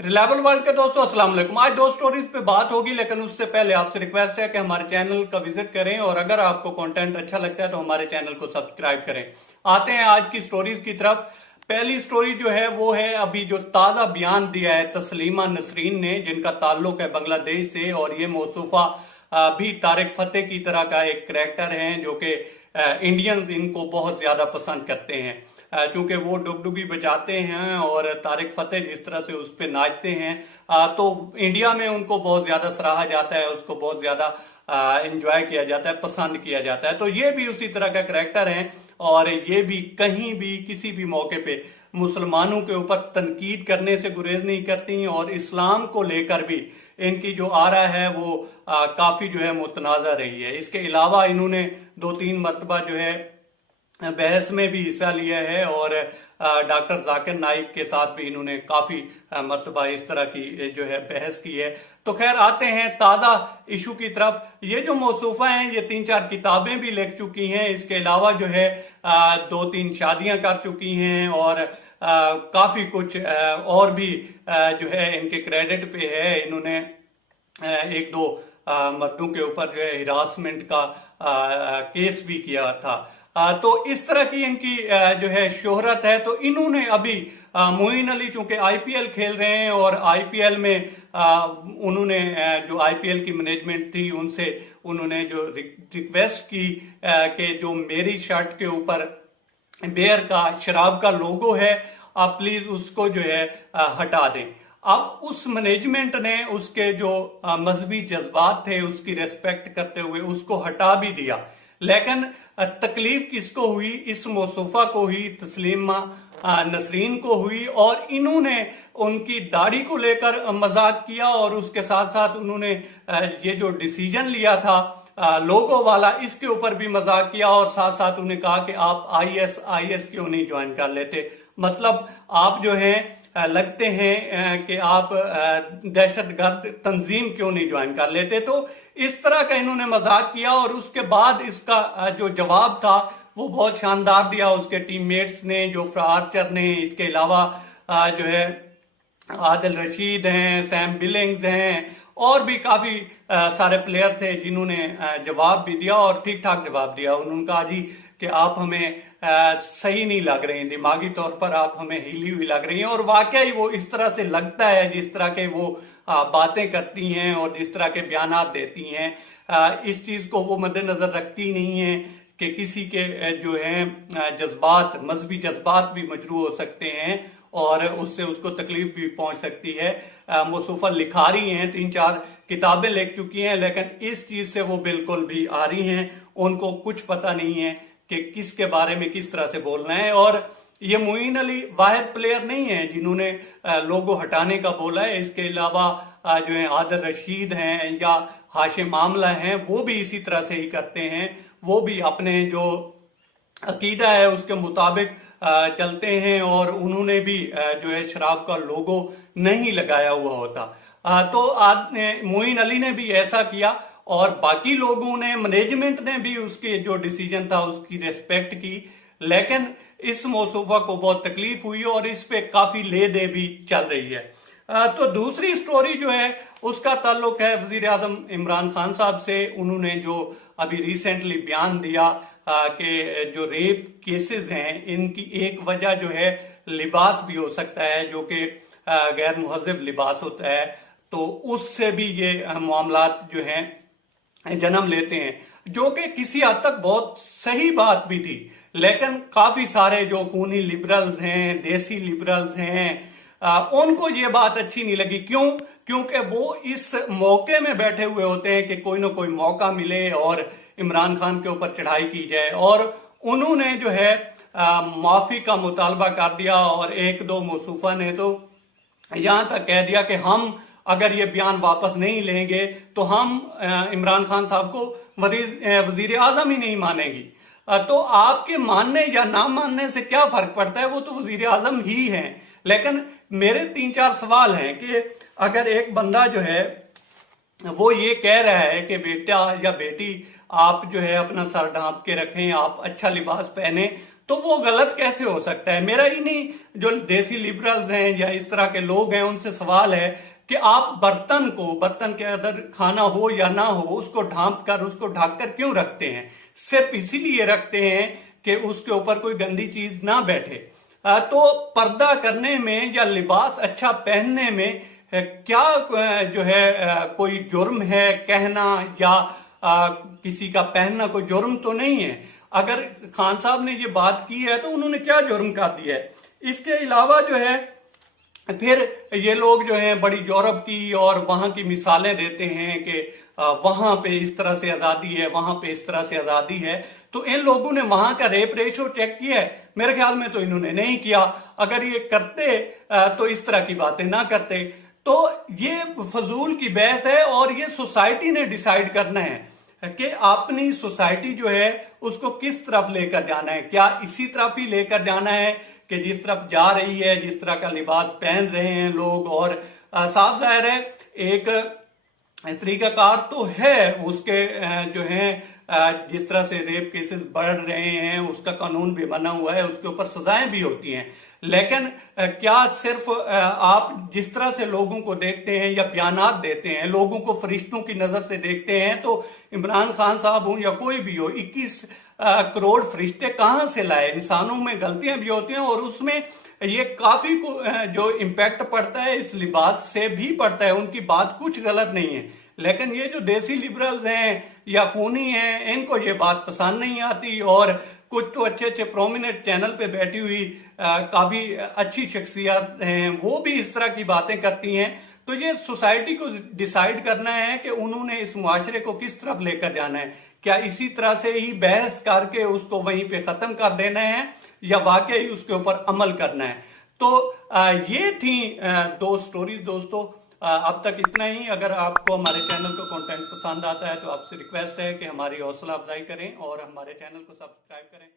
Reliable world के दोस्तों अस्सलाम वालेकुम। आज दो स्टोरीज पे बात होगी, लेकिन उससे पहले आपसे रिक्वेस्ट है कि हमारे चैनल का विजिट करें और अगर आपको कंटेंट अच्छा लगता है तो हमारे चैनल को सब्सक्राइब करें। आते हैं आज की स्टोरीज की तरफ। पहली स्टोरी जो है वो है अभी जो ताजा बयान दिया है तस्लीमा नसरीन ने, जिनका ताल्लुक है बांग्लादेश से, और ये मौसूफा भी तारिक फतेह की तरह का एक करैक्टर है जो कि इंडियंस इनको बहुत ज्यादा पसंद करते हैं, चूंकि वो डुगडुगी बजाते हैं और तारिक फतेह जिस तरह से उस पर नाचते हैं, तो इंडिया में उनको बहुत ज्यादा सराहा जाता है, उसको बहुत ज्यादा एंजॉय किया जाता है, पसंद किया जाता है। तो ये भी उसी तरह का करैक्टर है और ये भी कहीं भी किसी भी मौके पे मुसलमानों के ऊपर तनकीद करने से गुरेज नहीं करती और इस्लाम को लेकर भी इनकी जो आरा है वो काफी जो है मुतनाज़ा रही है। इसके अलावा इन्होंने 2-3 मरतबा जो है बहस में भी हिस्सा लिया है और डॉक्टर जाकिर नाइक के साथ भी इन्होंने काफी मरतबा इस तरह की जो है बहस की है। तो खैर आते हैं ताजा इशू की तरफ। ये जो मौसूफा हैं ये 3-4 किताबें भी लिख चुकी हैं, इसके अलावा जो है 2-3 शादियां कर चुकी हैं और काफी कुछ और भी जो है इनके क्रेडिट पे है। इन्होंने 1-2 मर्दों के ऊपर जो है हिरासमेंट का केस भी किया था। तो इस तरह की इनकी जो है शोहरत है। तो इन्होंने अभी मोइन अली चूंकि आईपीएल खेल रहे हैं और आईपीएल में उन्होंने जो आईपीएल की मैनेजमेंट थी उनसे उन्होंने जो रिक्वेस्ट की कि जो मेरी शर्ट के ऊपर बेयर का शराब का लोगो है आप प्लीज उसको जो है हटा दें। अब उस मैनेजमेंट ने उसके जो मजहबी जज्बात थे उसकी रेस्पेक्ट करते हुए उसको हटा भी दिया, लेकिन तकलीफ किसको हुई? इस मौसूफा को हुई, तस्लीमा नसरीन को हुई, और इन्होंने उनकी दाढ़ी को लेकर मजाक किया और उसके साथ साथ उन्होंने ये जो डिसीजन लिया था लोगो वाला इसके ऊपर भी मजाक किया और साथ साथ उन्हें कहा कि आप आईएस क्यों नहीं ज्वाइन कर लेते, मतलब आप जो हैं लगते हैं कि आप दहशतगर्द तंजीम क्यों नहीं ज्वाइन कर लेते। तो इस तरह का इन्होंने मजाक किया और उसके बाद इसका जो जवाब था वो बहुत शानदार दिया उसके टीममेट्स ने, जोफ्रा आर्चर ने, इसके अलावा जो है आदिल रशीद हैं, सैम बिलिंग्स हैं और भी काफी सारे प्लेयर थे जिन्होंने जवाब भी दिया और ठीक ठाक जवाब दिया। उन्होंने कहा जी कि आप हमें सही नहीं लग रहे हैं, दिमागी तौर पर आप हमें हिली हुई लग रही हैं, और वाकई वो इस तरह से लगता है जिस तरह के वो बातें करती हैं और जिस तरह के बयानात देती हैं, इस चीज को वो मद्देनजर रखती नहीं है कि किसी के जो है जज्बात, मजहबी जज्बात भी मजरू हो सकते हैं और उससे उसको तकलीफ भी पहुंच सकती है। मौसूफा लिखा रही हैं, 3-4 किताबें लिख चुकी हैं, लेकिन इस चीज से वो बिल्कुल भी आ रही हैं, उनको कुछ पता नहीं है कि किसके बारे में किस तरह से बोलना है। और ये मोइन अली वाहिद प्लेयर नहीं है जिन्होंने लोगो हटाने का बोला है, इसके अलावा जो है आदिल रशीद हैं या हाशिम आमला हैं वो भी इसी तरह से ही करते हैं, वो भी अपने जो अकीदा है उसके मुताबिक चलते हैं और उन्होंने भी जो है शराब का लोगो नहीं लगाया हुआ होता। तो मोइन अली ने भी ऐसा किया और बाकी लोगों ने, मैनेजमेंट ने भी उसके जो डिसीजन था उसकी रेस्पेक्ट की, लेकिन इस मौसूफा को बहुत तकलीफ हुई और इस पे काफी ले दे भी चल रही है। तो दूसरी स्टोरी जो है उसका ताल्लुक है वजीर आजम इमरान खान साहब से। उन्होंने जो अभी रिसेंटली बयान दिया कि जो रेप केसेस हैं इनकी एक वजह जो है लिबास भी हो सकता है, जो कि गैर मुहज़्ज़ब लिबास होता है, तो उससे भी ये मामलात जो हैं जन्म लेते हैं, जो कि किसी हद तक बहुत सही बात भी थी, लेकिन काफी सारे जो खूनी लिबरल्स हैं, देसी लिबरल्स हैं, उनको ये बात अच्छी नहीं लगी। क्यों? क्योंकि वो इस मौके में बैठे हुए होते हैं कि कोई ना कोई मौका मिले और इमरान खान के ऊपर चढ़ाई की जाए, और उन्होंने जो है माफी का मुतालबा कर दिया और 1-2 मौसूफा ने तो यहां तक कह दिया कि हम अगर ये बयान वापस नहीं लेंगे तो हम इमरान खान साहब को वजीर आजम ही नहीं मानेंगी। तो आपके मानने या ना मानने से क्या फर्क पड़ता है, वो तो वजीर आजम ही हैं। लेकिन मेरे 3-4 सवाल हैं कि अगर एक बंदा जो है वो ये कह रहा है कि बेटा या बेटी आप जो है अपना सर ढांप के रखें, आप अच्छा लिबास पहने, तो वो गलत कैसे हो सकता है? मेरा ही नहीं, जो देसी लिबरल्स हैं या इस तरह के लोग हैं, उनसे सवाल है कि आप बर्तन के अंदर खाना हो या ना हो, उसको ढांप कर, उसको ढक कर क्यों रखते हैं? सिर्फ इसीलिए रखते हैं कि उसके ऊपर कोई गंदी चीज ना बैठे। तो पर्दा करने में या लिबास अच्छा पहनने में क्या जो है कोई जुर्म है कहना, या किसी का पहनना कोई जुर्म तो नहीं है। अगर खान साहब ने ये बात की है तो उन्होंने क्या जुर्म कर दिया है? इसके अलावा जो है फिर ये लोग जो हैं बड़ी यूरोप की और वहां की मिसालें देते हैं कि वहां पे इस तरह से आजादी है, वहां पे इस तरह से आजादी है। तो इन लोगों ने वहां का रेप रेशो चेक किया है? मेरे ख्याल में तो इन्होंने नहीं किया। अगर ये करते तो इस तरह की बातें ना करते। तो ये फजूल की बहस है और ये सोसाइटी ने डिसाइड करना है कि अपनी सोसाइटी जो है उसको किस तरफ लेकर जाना है। क्या इसी तरफ ही लेकर जाना है कि जिस तरफ जा रही है, जिस तरह का लिबास पहन रहे हैं लोग? और साफ जाहिर है एक तरीकाकार तो है उसके जो है जिस तरह से रेप केसेस बढ़ रहे हैं उसका कानून भी बना हुआ है, उसके ऊपर सजाएं भी होती हैं। लेकिन क्या सिर्फ आप जिस तरह से लोगों को देखते हैं या बयानात देते हैं, लोगों को फरिश्तों की नजर से देखते हैं, तो इमरान खान साहब हो या कोई भी हो, 21 करोड़ फरिश्ते कहां से लाए? इंसानों में गलतियां भी होती हैं और उसमें ये काफी जो इम्पैक्ट पड़ता है इस लिबास से भी पड़ता है। उनकी बात कुछ गलत नहीं है, लेकिन ये जो देसी लिबरल्स हैं या खूनी हैं, इनको ये बात पसंद नहीं आती। और कुछ तो अच्छे अच्छे प्रोमिनेंट चैनल पे बैठी हुई काफी अच्छी शख्सियत हैं, वो भी इस तरह की बातें करती हैं। तो ये सोसाइटी को डिसाइड करना है कि उन्होंने इस मुआशरे को किस तरफ लेकर जाना है। क्या इसी तरह से ही बहस करके उसको वहीं पे खत्म कर देना है या वाकई उसके ऊपर अमल करना है? तो ये थी दो स्टोरीज दोस्तों। अब तक इतना ही। अगर आपको हमारे चैनल का कंटेंट पसंद आता है तो आपसे रिक्वेस्ट है कि हमारी हौसला अफजाई करें और हमारे चैनल को सब्सक्राइब करें।